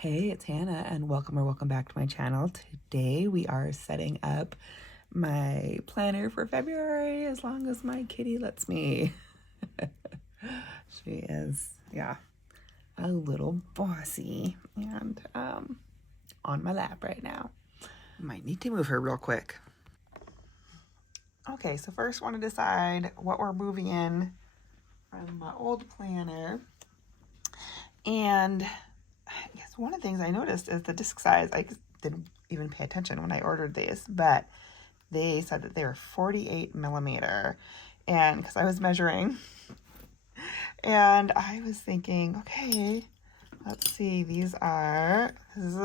Hey, it's Hannah, and welcome back to my channel. Today we are setting up my planner for February as long as my kitty lets me. She is, yeah, a little bossy and on my lap right now. Might need to move her real quick. Okay, so first want to decide what we're moving in from my old planner. And yes, one of the things I noticed is the disc size. I didn't even pay attention when I ordered these, but they said that they were 48 millimeter. And because I was measuring and I was thinking, okay, let's see, this is a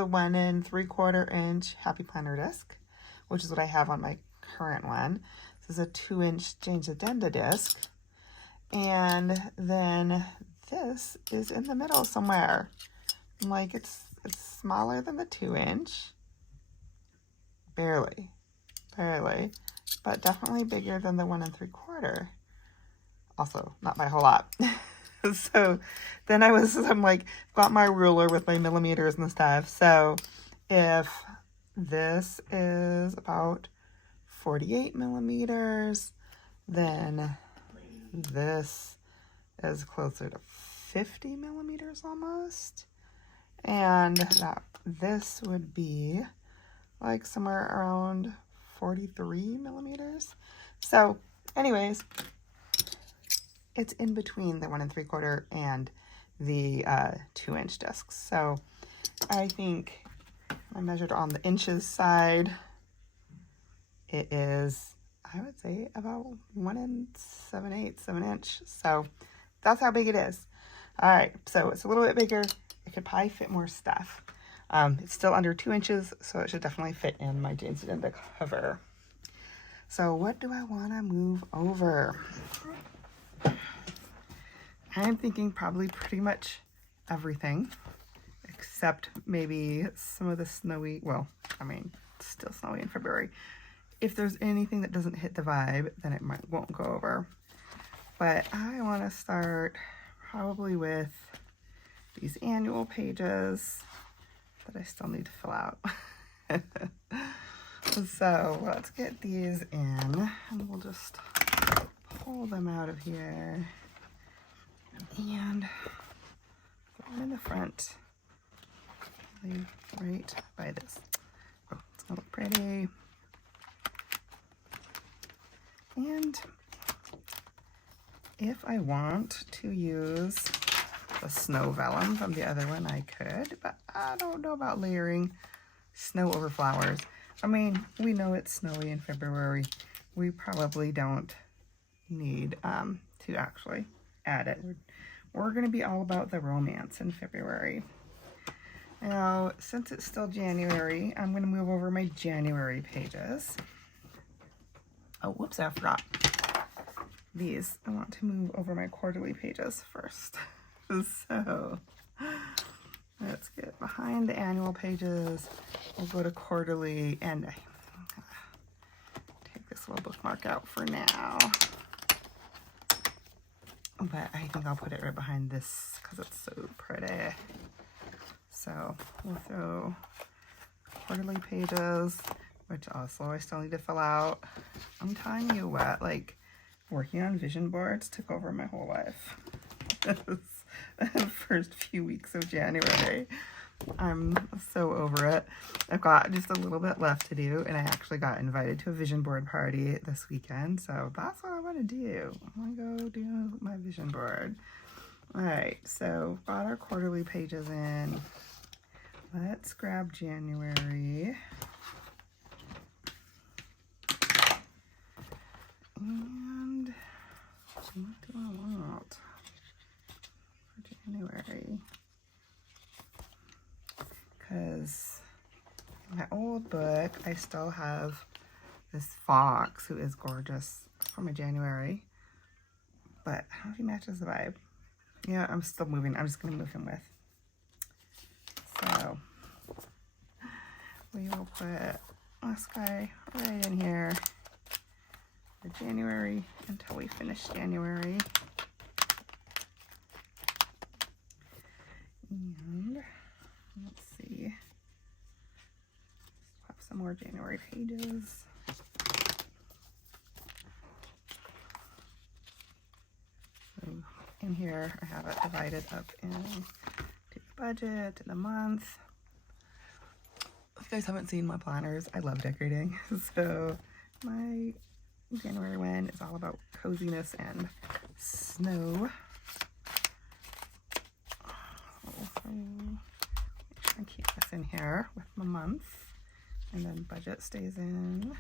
1 3/4 inch Happy Planner disc, which is what I have on my current one. This is a 2-inch Jane's Addenda disc. And then this is in the middle somewhere. Like it's smaller than the 2-inch. Barely, but definitely bigger than the 1 3/4. Also, not by a whole lot. So then I'm like, got my ruler with my millimeters and stuff. So if this is about 48 millimeters, then this is closer to 50 millimeters almost. And that this would be like somewhere around 43 millimeters. So anyways, it's in between the 1 3/4 and the 2-inch discs. So I think I measured on the inches side. It is, I would say, about 1 7/8, 7-inch. So that's how big it is. All right, so it's a little bit bigger. It could probably fit more stuff. It's still under 2 inches, so it should definitely fit in my Jane's Addenda cover. So what do I want to move over? I'm thinking probably pretty much everything, except maybe some of the snowy, well, I mean, it's still snowy in February. If there's anything that doesn't hit the vibe, then it won't go over. But I want to start probably with these annual pages that I still need to fill out. So let's get these in, and we'll just pull them out of here and put them in the front, right by this. Oh, it's gonna look pretty. And if I want to use the snow vellum from the other one, I could, but I don't know about layering snow over flowers. I mean, we know it's snowy in February. We probably don't need to actually add it. We're going to be all about the romance in February. Now, since it's still January, I'm going to move over my January pages. Oh, whoops, I forgot. These, I want to move over my quarterly pages first. So let's get behind the annual pages. We'll go to quarterly, and take this little bookmark out for now. But I think I'll put it right behind this because it's so pretty. So we'll throw quarterly pages, which also I still need to fill out. I'm telling you what, like working on vision boards took over my whole life. The first few weeks of January. I'm so over it. I've got just a little bit left to do, and I actually got invited to a vision board party this weekend, so that's what I want to do. I want to go do my vision board. All right, so got our quarterly pages in. Let's grab January. And what do I want for January? Because my old book, I still have this fox who is gorgeous from my January, but I don't know if he matches the vibe. Yeah, I'm still moving. I'm just going to move him with. So we will put this guy right in here for January until we finish January. And Let's see. Have some more January pages. So in here, I have it divided up into the budget and the month. If you guys haven't seen my planners, I love decorating. So my January one is all about coziness and snow. So make sure I keep this in here with my month, and then budget stays in.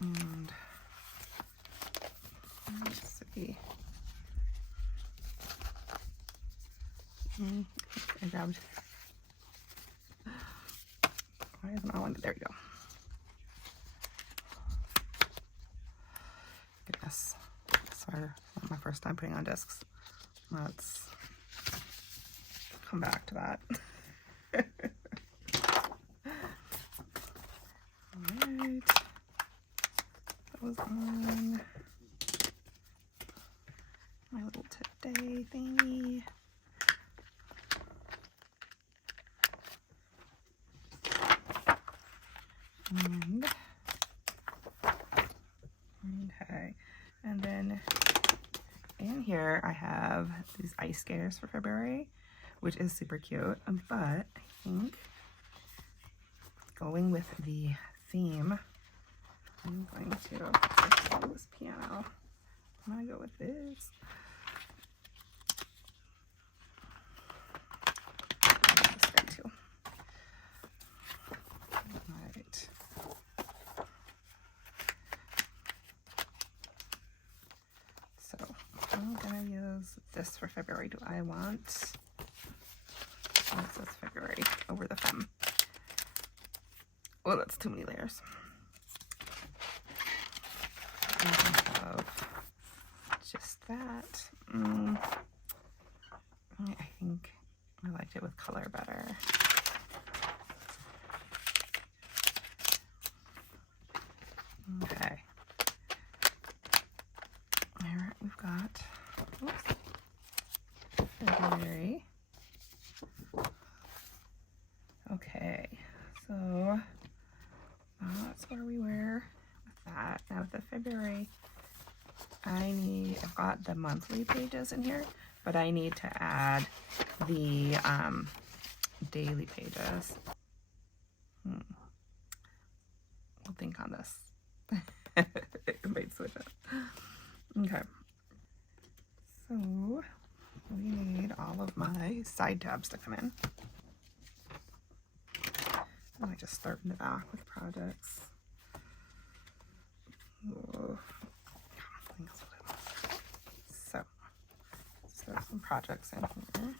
And let's see. I grabbed. Why isn't all in? There we go. Goodness, sorry, not my first time putting on discs. Let's come back to that. Alright, that was on my little today thingy. And okay, and then in here I have these ice skaters for February, which is super cute, but I think going with the theme, I'm going to fix this piano. I'm gonna go with this. This way too. All right. So I'm gonna use this for February. Do I want? Oh, it says February over the femme. Oh, that's too many layers. I have just that. I think I liked it with color better. Okay. There we've got, oops, February. Okay, so that's where we were with that. Now with the February, I've got the monthly pages in here, but I need to add the daily pages. We'll think on this. It might switch up. Okay. So we need all of my side tabs to come in. I might just start in the back with projects. Whoa. So, start some projects in here.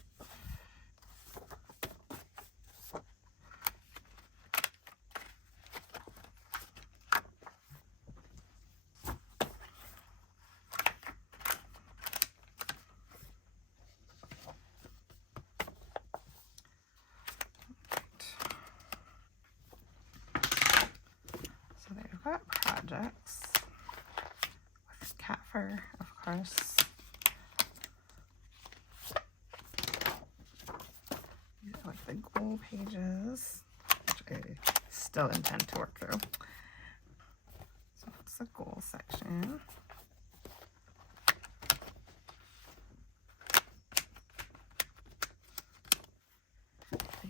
Projects with cat fur, of course. These are like the goal pages, which I still intend to work through. So that's the goal section.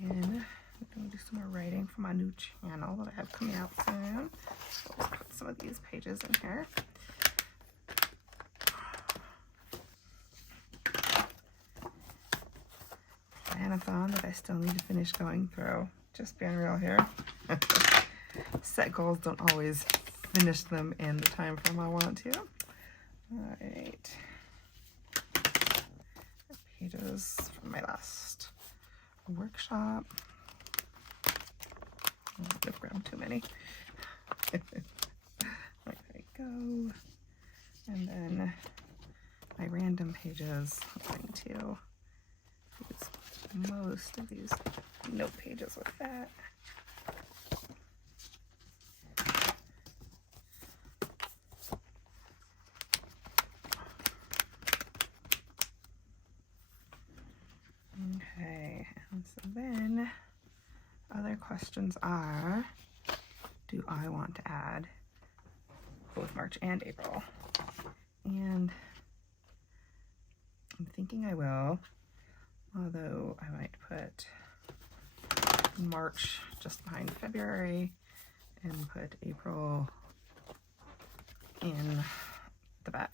And I'm going to do some more writing for my new channel that I have coming out soon. So I'll put some of these pages in here. Planathon that I still need to finish going through. Just being real here. Set goals, don't always finish them in the time frame I want to. All right. Pages from my last workshop. I've grabbed too many. There we go. And then my random pages, I'm going to use most of these note pages with that. Okay, And so then other questions are, do I want to add both March and April? And I'm thinking I will, although I might put March just behind February and put April in the back.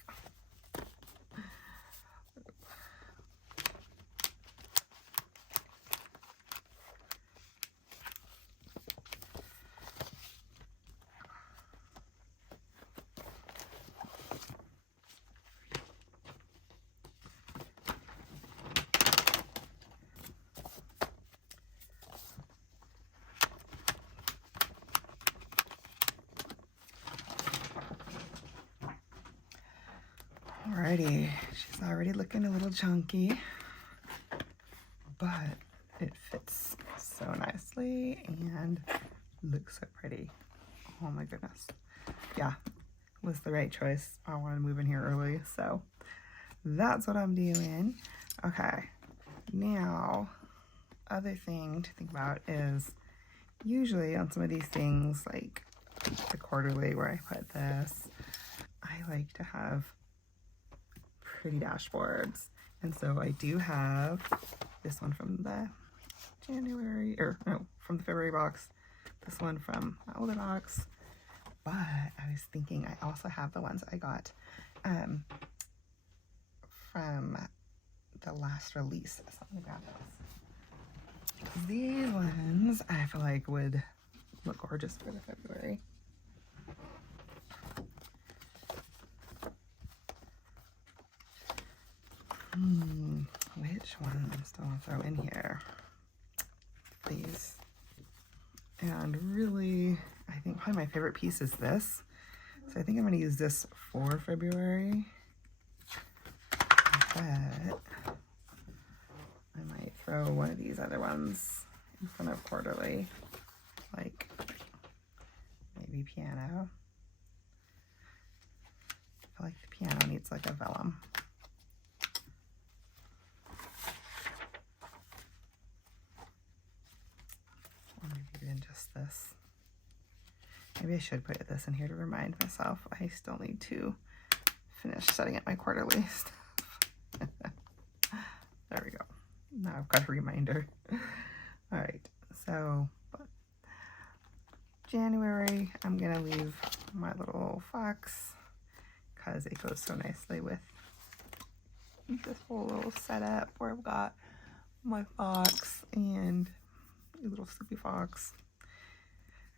Alrighty, she's already looking a little chunky, but it fits so nicely and looks so pretty. Oh my goodness. Yeah, was the right choice. I wanted to move in here early, so that's what I'm doing. Okay, now, other thing to think about is usually on some of these things, like the quarterly where I put this, I like to have pretty dashboards. And so I do have this one from the from the February box, this one from the older box, but I was thinking I also have the ones I got from the last release. So I'm gonna grab those. These ones I feel like would look gorgeous for the February. Which ones do I want to throw in here? These. And really, I think probably my favorite piece is this. So I think I'm going to use this for February. But I might throw one of these other ones in front of quarterly, like maybe piano. I feel like the piano needs like a vellum. Or maybe even just this. Maybe I should put this in here to remind myself I still need to finish setting up my quarterly stuff. There we go. Now I've got a reminder. All right, so January, I'm gonna leave my little fox because it goes so nicely with this whole little setup where I've got my fox and a little sleepy fox.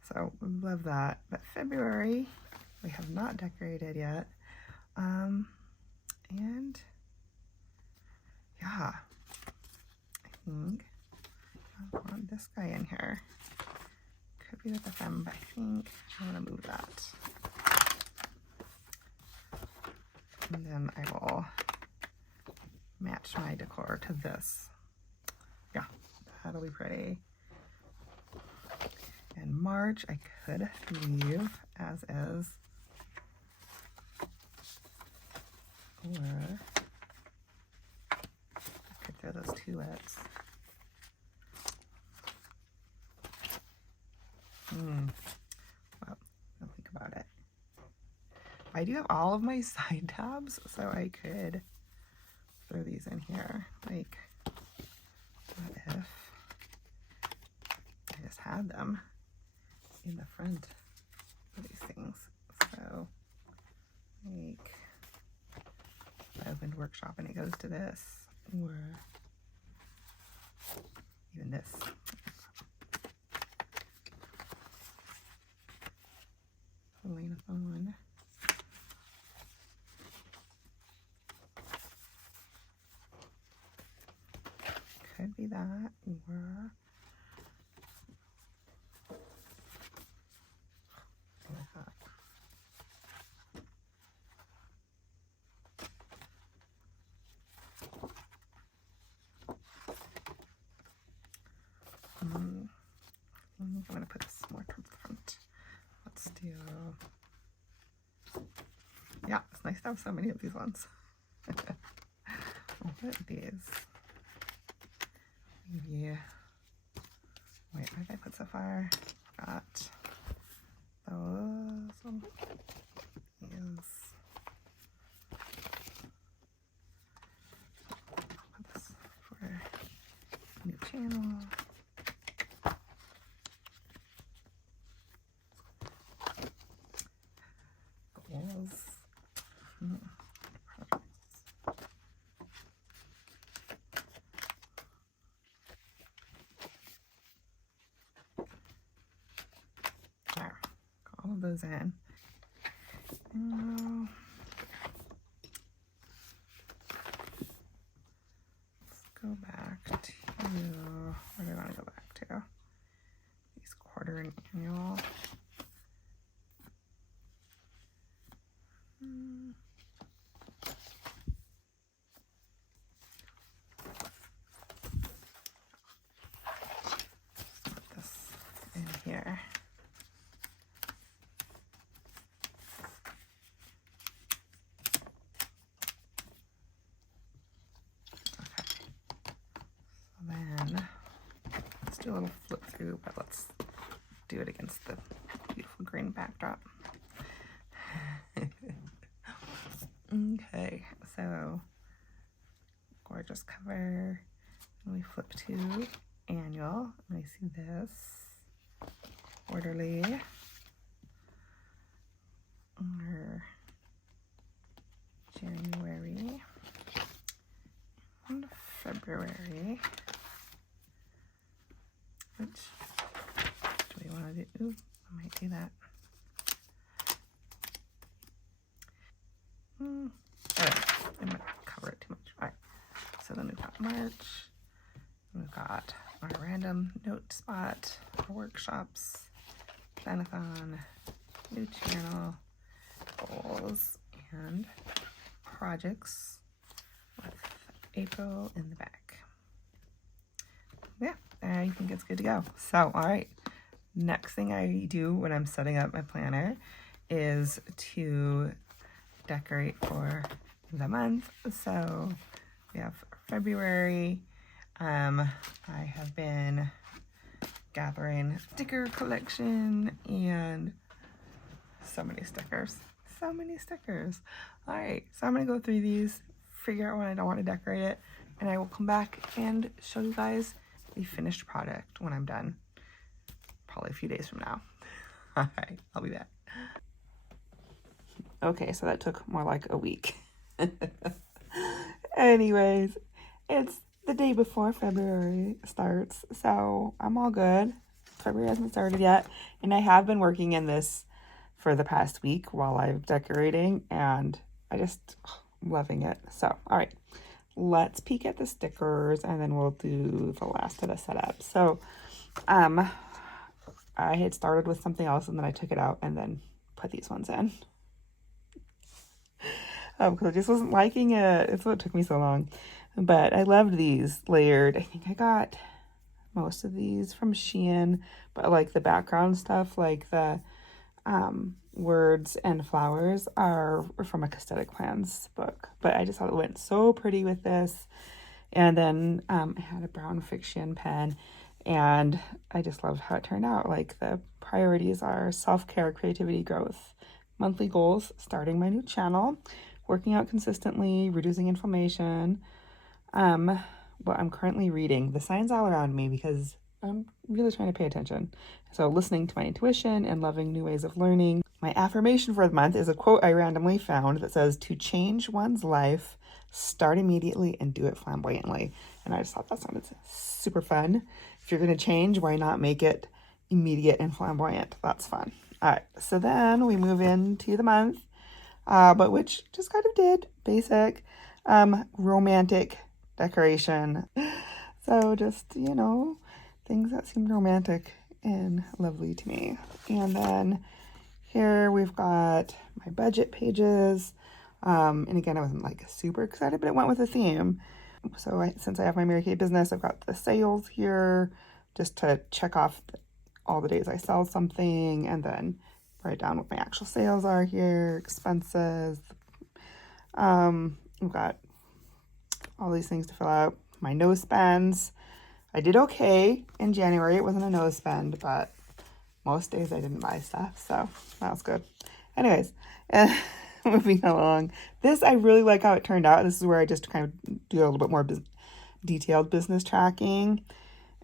So love that. But February, we have not decorated yet. And yeah, I think I want this guy in here. Could be with the femme, but I think I want to move that. And then I will match my decor to this. Yeah, that'll be pretty. And March, I could leave as is. Or I could throw those tulips. Well, I'll think about it. I do have all of my side tabs, so I could throw these in here. Like, what if I just had them in the front of these things? So, like, I opened Workshop and it goes to this, or even this. Elena Fawn. Could be that, or like that. I'm going to put this more towards the front. Let's do, yeah, it's nice to have so many of these ones. I'll put these maybe right, what did I put so far? Got those. Is put this for new channel. Goals. There, got all of those in. Let's go back to, where do I want to go back to? These quarter and annual. Put this in here. Then let's do a little flip through, but let's do it against the beautiful green backdrop. Okay, so gorgeous cover. And we flip to annual, and I see this quarterly or January and February. Which do we want to do? Ooh, I might do that. I might cover it too much. All right. So then we've got March. We've got our random note spot, our workshops, planathon, new channel, goals, and projects with April in the back. Yeah, I think it's good to go. So, all right. Next thing I do when I'm setting up my planner is to decorate for the month. So we have February. I have been gathering sticker collection and so many stickers. So many stickers. All right, so I'm gonna go through these, figure out when I don't want to decorate it, and I will come back and show you guys the finished product when I'm done. Probably a few days from now. All right, I'll be back. Okay, so that took more like a week. Anyways, it's the day before February starts, so I'm all good. February hasn't started yet, and I have been working in this for the past week while I'm decorating, and I just loving it. So, all right, let's peek at the stickers, and then we'll do the last of the setup. So, I had started with something else, and then I took it out and then put these ones in. Because I just wasn't liking it. It's what took me so long. But I loved these layered. I think I got most of these from Shein, but like the background stuff, like the words and flowers are from a Aesthetic Plans book. But I just thought it went so pretty with this. And then I had a brown fiction pen, and I just loved how it turned out. Like the priorities are self-care, creativity, growth, monthly goals, starting my new channel, working out consistently, reducing inflammation. What I'm currently reading, the signs all around me, because I'm really trying to pay attention. So listening to my intuition and loving new ways of learning. My affirmation for the month is a quote I randomly found that says, "To change one's life, start immediately and do it flamboyantly." And I just thought that sounded super fun. If you're going to change, why not make it immediate and flamboyant? That's fun. All right, so then we move into the month. But which just kind of did basic romantic decoration. So just, you know, things that seemed romantic and lovely to me. And then here we've got my budget pages. And again, I wasn't like super excited, but it went with the theme. So since I have my Mary Kay business, I've got the sales here just to check off all the days I sell something, and then write down what my actual sales are here, expenses. We've got all these things to fill out. My no spends, I did okay in January. It wasn't a no spend, but most days I didn't buy stuff, so that was good. Anyways, moving along. This, I really like how it turned out. This is where I just kind of do a little bit more detailed business tracking.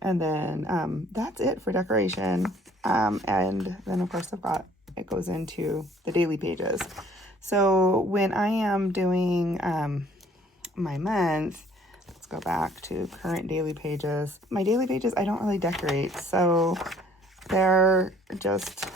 And then that's it for decoration. And then, of course, it goes into the daily pages. So when I am doing my month, let's go back to current daily pages. My daily pages, I don't really decorate, so they're just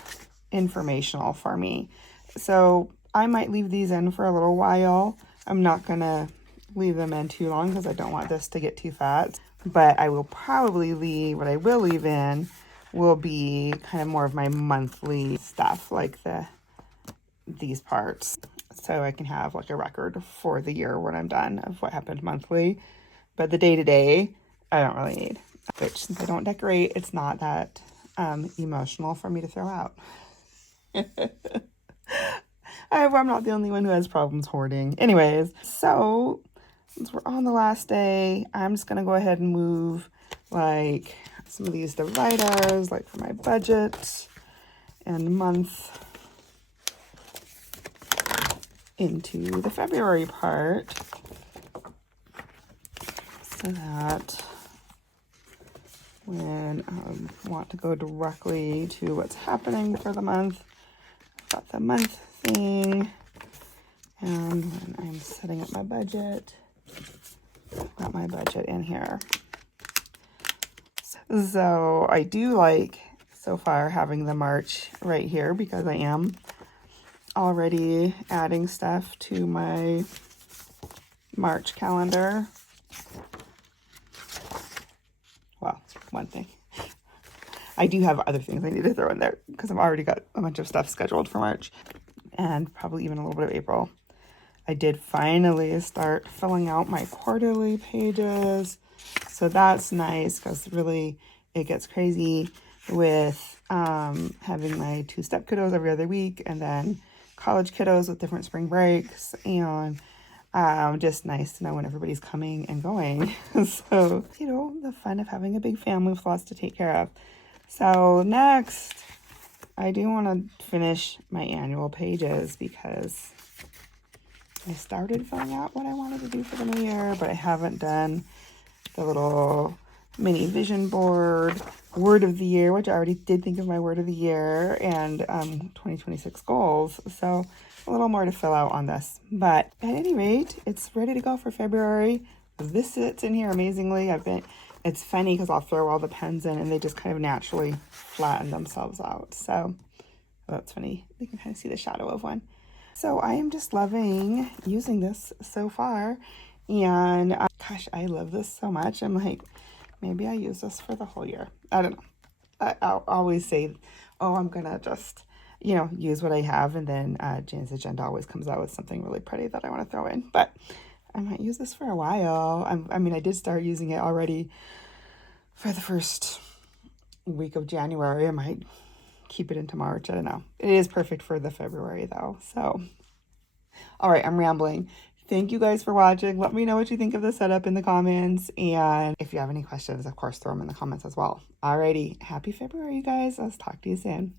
informational for me. So I might leave these in for a little while. I'm not gonna leave them in too long because I don't want this to get too fat. But I will probably leave, what I will leave in will be kind of more of my monthly stuff, like these parts. So I can have like a record for the year when I'm done of what happened monthly. But the day-to-day, I don't really need. Which, since I don't decorate, it's not that emotional for me to throw out. I'm not the only one who has problems hoarding. Anyways, so since we're on the last day, I'm just going to go ahead and move like some of these dividers, like for my budget and month, into the February part, so that when I want to go directly to what's happening for the month, I've got the month thing, and when I'm setting up my budget, I've got my budget in here. So I do like, so far, having the March right here because I am already adding stuff to my March calendar. Well, one thing. I do have other things I need to throw in there because I've already got a bunch of stuff scheduled for March and probably even a little bit of April. I did finally start filling out my quarterly pages. So that's nice because really it gets crazy with having my 2 step kiddos every other week and then college kiddos with different spring breaks, and just nice to know when everybody's coming and going. So, you know, the fun of having a big family with lots to take care of. So next, I do want to finish my annual pages because I started filling out what I wanted to do for the new year, but I haven't done the little mini vision board, word of the year, which I already did think of my word of the year, and 2026 goals. So a little more to fill out on this. But at any rate, it's ready to go for February. This sits in here amazingly. It's funny because I'll throw all the pens in and they just kind of naturally flatten themselves out. So that's funny. You can kind of see the shadow of one. So I am just loving using this so far. And gosh, I love this so much. I'm like, maybe I use this for the whole year. I don't know. I'll always say, oh, I'm going to just, you know, use what I have. And then Jane's Agenda always comes out with something really pretty that I want to throw in. But I might use this for a while. I mean, I did start using it already for the first week of January. I might keep it into March. I don't know. It is perfect for the February though. So, all right, I'm rambling. Thank you guys for watching. Let me know what you think of the setup in the comments. And if you have any questions, of course, throw them in the comments as well. Alrighty, happy February, you guys. Let's talk to you soon.